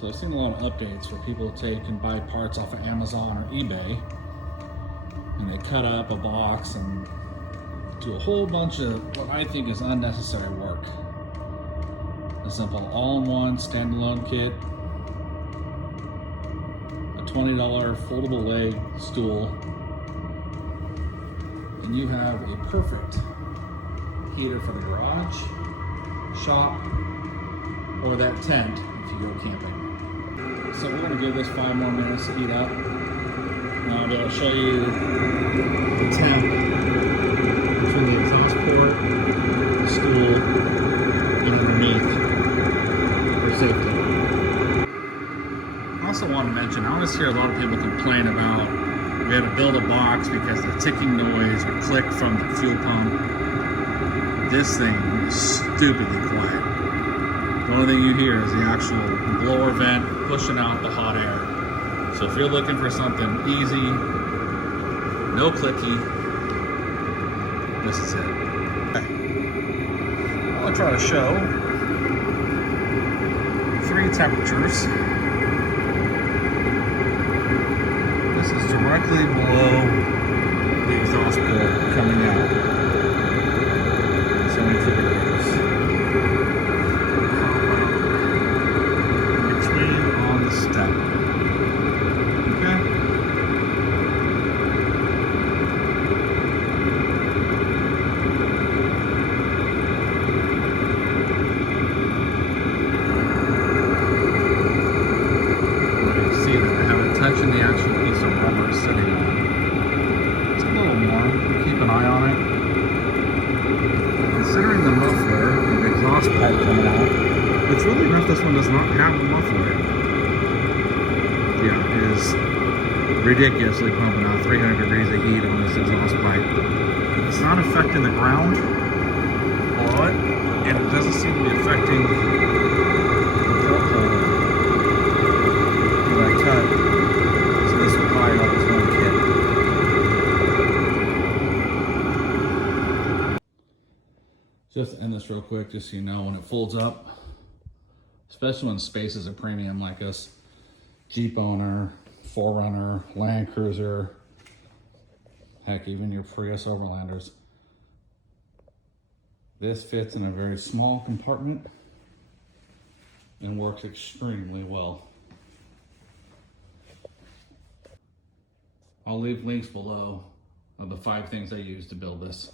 So I've seen a lot of updates where people take and buy parts off of Amazon or eBay, and they cut up a box and do a whole bunch of what I think is unnecessary work. A simple all-in-one standalone kit, a $20 foldable leg stool, and you have a perfect heater for the garage, shop, or that tent if you go camping. So we're going to give this 5 more minutes to heat up. Now I'll be able to show you the temp between the exhaust port, the stool, and underneath for safety. I also want to mention, I always hear a lot of people complain about we had to build a box because of the ticking noise or click from the fuel pump. This thing is stupidly quiet. The only thing you hear is the actual blower vent pushing out the hot air. So if you're looking for something easy, no clicky, this is it. Okay. I'm gonna try to show 3 temperatures. This is directly below the exhaust port coming out. 72 degrees. Step. Okay. See that I haven't touched the actual piece of rubber it's sitting on. It's a little warm. Keep an eye on it. Considering the muffler and the exhaust pipe coming out, it's really enough this one does not have a muffler. Yeah, it is ridiculously pumping out 300 degrees of heat on this exhaust pipe. It's not affecting the ground below it, and it doesn't seem to be affecting the porthole that I cut. So this will probably help this one kit. Just to end this real quick, just so you know, when it folds up, especially when space is a premium like this, Jeep owner, 4Runner, Land Cruiser, heck, even your Prius Overlanders. This fits in a very small compartment and works extremely well. I'll leave links below of the 5 things I used to build this.